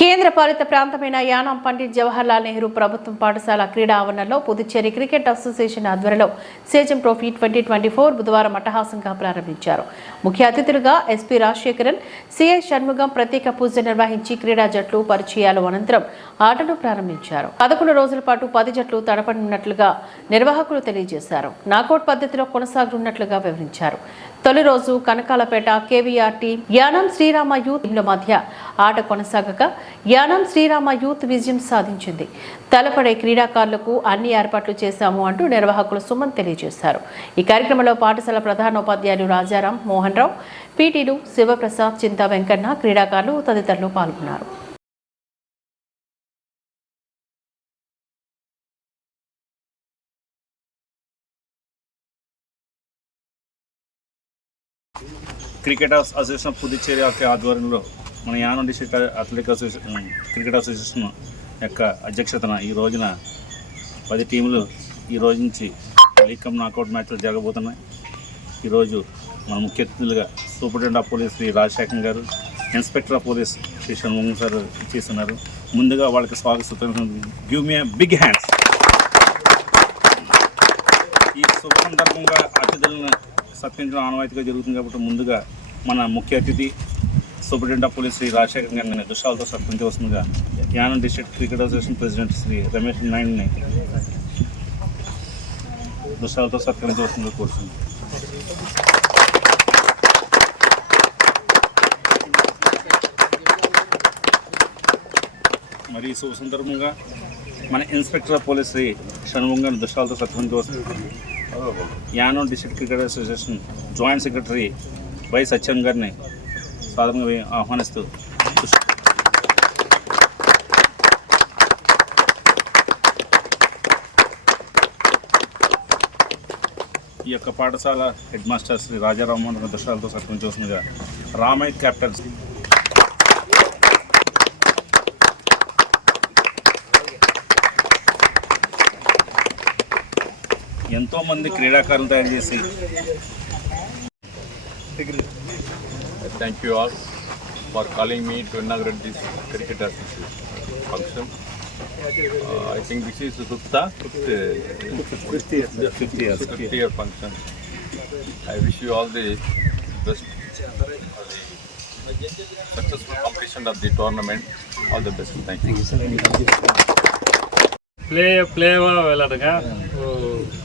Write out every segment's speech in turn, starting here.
కేంద్ర పాలిత ప్రాంతమైన యానాం పండిట్ జవహర్లాల్ నెహ్రూ ప్రభుత్వం పాఠశాల క్రీడా ఆవరణలో పుదుచ్చేరి క్రికెట్ అసోసియేషన్ ఆధ్వర్యంలో సేజం ట్రోఫీ ట్వంటీ ట్వంటీ ఫోర్ బుధవారం అట్టహాసంగా ప్రారంభించారు. ముఖ్య అతిథులుగా ఎస్పీ రాజశేఖరన్ సిఐ షణ్ముగం ప్రత్యేక పూజ నిర్వహించి క్రీడా జట్లు పరిచయాలు అనంతరం ఆటను ప్రారంభించారు. పదకొండు రోజుల పాటు పది జట్లు తడపనున్నట్లుగా నిర్వాహకులు తెలియజేశారు. నాకౌట్ పద్ధతిలో కొనసాగనున్నట్లుగా వివరించారు. తొలి రోజు కనకాలపేట కేవీఆర్టీ యానం శ్రీరామ యూత్ మధ్య ఆట కొనసాగక యానం శ్రీరామ యూత్ విజయం సాధించింది. తలపడే క్రీడాకారులకు అన్ని ఏర్పాట్లు చేశాము అంటూ నిర్వాహకులు సుమన్ తెలియజేశారు. ఈ కార్యక్రమంలో పాఠశాల ప్రధానోపాధ్యాయులు రాజారాం మోహన్ రావు పీటీలు శివప్రసాద్ చింతా వెంకన్న క్రీడాకారులు తదితరులు పాల్గొన్నారు. క్రికెట్ అసోసియేషన్ పుదుచ్చేరి యొక్క ఆధ్వర్యంలో మన Yanam district athletic association cricket association యొక్క అధ్యక్షతన ఈ రోజున పది టీములు ఈ రోజు నుంచి వైకమ్ నాకౌట్ మ్యాచ్లు జరగబోతున్నాయి. ఈరోజు మన ముఖ్య అతిథులుగా superintendent of police Shri Rajasekhar garu inspector of police Shri Shanmukham sir చేస్తున్నారు. ముందుగా వాళ్ళకి స్వాగతం. గివ్ మీ బిగ్ హ్యాండ్స్ ఈ శుభ సందర్భంగా అతిథులను సత్కరించడం ఆనవాయితీగా జరుగుతుంది కాబట్టి ముందుగా మన ముఖ్య అతిథి superintendent of police Shri Rajasekhar గారిని దుష్టాలతో సత్కరించవలసిందిగా Yanam district cricket association president Shri Ramesh నాయుడిని దుష్టాలతో సత్కరించవలసిందిగా కోరుతుంది మరి ఈ శుభ సందర్భంగా మన inspector of police Shri Shanmukham గారిని దుష్టాలతో సత్కరించవలసింది Yanam district cricket association joint secretary Y Satyam గారిని సాధారణంగా ఆహ్వానిస్తూ ఈ యొక్క పాఠశాల హెడ్ మాస్టర్ శ్రీ రాజారామోహన్ దృశ్యాలతో దృష్టాలతో సత్కరించవలసిందిగా రామయ్య క్యాప్టెన్స్ ఎంతోమంది క్రీడాకారులు తయారు చేసి thank you all for calling me to inaugurate this cricketer function. Uh, I think this is Sutta, fifth year, fifth year function. I wish you all the best for the successful completion of the tournament. All the best. Thank you. Thank you. Play, play well,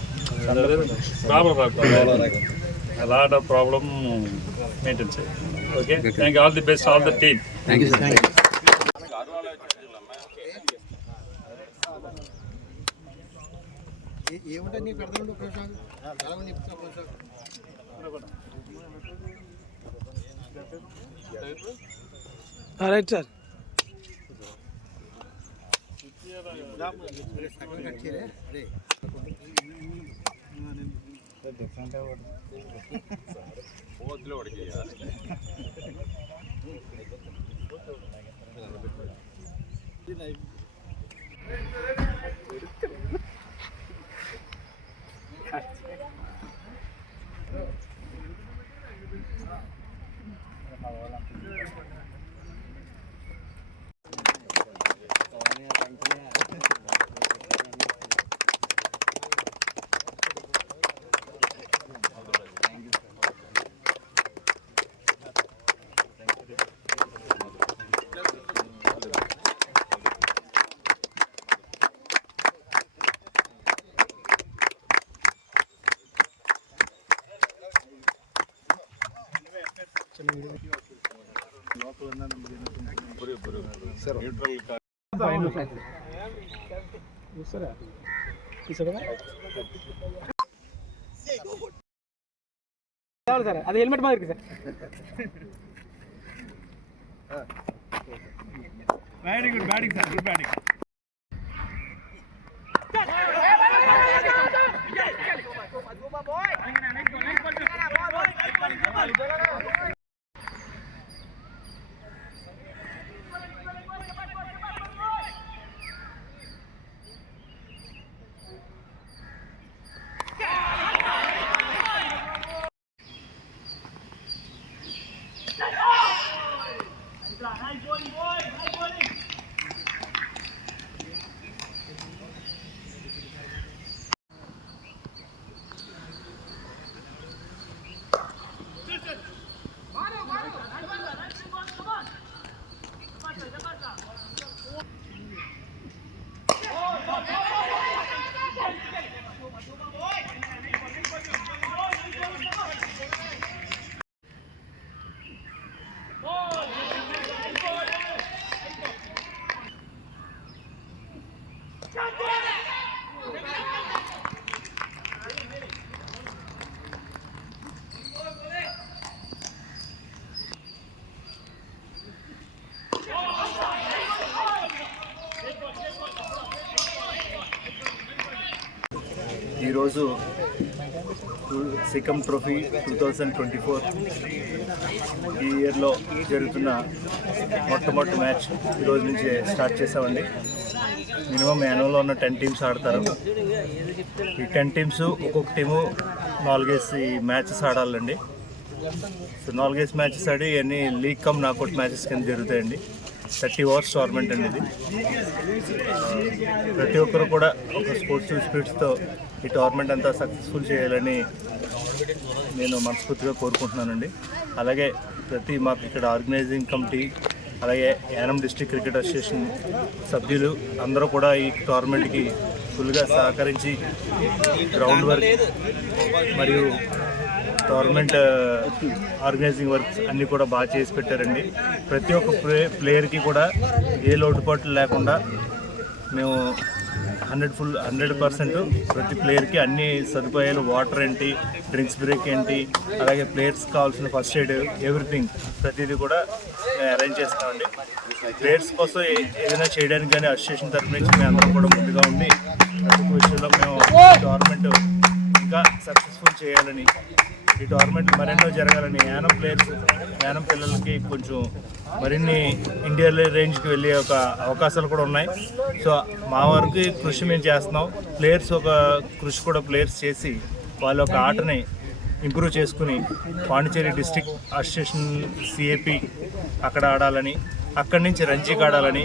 problem రాకుండా lot of problem maintain చేయాలి okay thank all the best all the team ఏముంటే నీకు అర్థం ఉండవు చాలా మంది చెప్తున్నా right sir defender. What's the order? Sir அது ஹெல்மெட் மாதிரி இருக்கு sir very good batting sir good batting ఈరోజు సికమ్ trophy two thousand twenty four ఈ ఇయర్లో జరుగుతున్న మొట్టమొదటి మ్యాచ్ ఈరోజు నుంచి స్టార్ట్ చేసామండి. మినిమం యాన్యువల్లో ఉన్న టెన్ టీమ్స్ ఆడతారు. ఈ టెన్ టీమ్స్ ఒక్కొక్క టీము నాలుగేసి మ్యాచెస్ ఆడాలండి. సో నాలుగేసి మ్యాచెస్ ఆడి అన్ని లీగ్ కమ్ నాకౌట్ మ్యాచెస్ కింద జరుగుతాయండి. థర్టీ అవర్స్ టోర్నమెంట్ అండి ఇది. ప్రతి ఒక్కరు కూడా ఒక స్పోర్ట్స్ స్పిరిట్స్తో ఈ టోర్నమెంట్ అంతా సక్సెస్ఫుల్ చేయాలని నేను మనస్ఫూర్తిగా కోరుకుంటున్నానండి. అలాగే ప్రతి మాకు ఇక్కడ ఆర్గనైజింగ్ కమిటీ అలాగే యానం డిస్ట్రిక్ట్ క్రికెట్ అసోసియేషన్ సభ్యులు అందరూ కూడా ఈ టోర్నమెంట్కి ఫుల్గా సహకరించి గ్రౌండ్ వర్క్ మరియు టోర్నమెంట్ ఆర్గనైజింగ్ వర్క్స్ అన్నీ కూడా బాగా చేసి పెట్టారండి. ప్రతి ఒక్క ప్లే ప్లేయర్కి కూడా ఏ లోటుపాట్లు లేకుండా మేము హండ్రెడ్ ఫుల్ హండ్రెడ్ పర్సెంట్ ప్రతి ప్లేయర్కి అన్ని సదుపాయాలు వాటర్ ఏంటి డ్రింక్స్ బ్రేక్ ఏంటి అలాగే ప్లేయర్స్ కావాల్సిన ఫస్ట్ ఎయిడ్ ఎవ్రీథింగ్ ప్రతిదీ కూడా మేము అరేంజ్ చేస్తామండి ప్లేయర్స్ కోసం ఏ- ఏదైనా చేయడానికి కానీ అసోసియేషన్ తరఫు నుంచి మేము అందరం కూడా ముందుగా ఉండి ప్రతి విషయంలో మేము గవర్నమెంట్ ఇంకా సక్సెస్ఫుల్ చేయాలని ఈ టోర్నమెంట్ మరెన్నో జరగాలని యానం ప్లేయర్స్ యానం పిల్లలకి కొంచెం మరిన్ని ఇండియా రేంజ్కి వెళ్ళే ఒక అవకాశాలు కూడా ఉన్నాయి. సో మా వరకు కృషి మేము చేస్తున్నాం. ప్లేయర్స్ ఒక కృషి కూడా ప్లేయర్స్ చేసి వాళ్ళ ఒక ఆటని ఇంప్రూవ్ చేసుకుని పాండిచేరి డిస్టిక్ అసోసియేషన్ సిఏపి అక్కడ ఆడాలని అక్కడి నుంచి రంజీ కాడాలని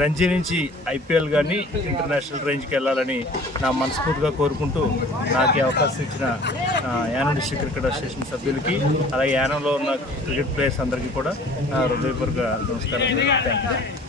రంజీ నుంచి ఐపీఎల్ కానీ ఇంటర్నేషనల్ రేంజ్కి వెళ్ళాలని నా మనస్ఫూర్తిగా కోరుకుంటూ నాకు అవకాశం ఇచ్చిన ఆ, యానం డిస్ట్రిక్ట్ క్రికెట్ అసోసియేషన్ సభ్యులకి అలాగే యానంలో ఉన్న క్రికెట్ ప్లేయర్స్ అందరికీ కూడా నా హృదయపూర్వక నమస్కారం థ్యాంక్ యూ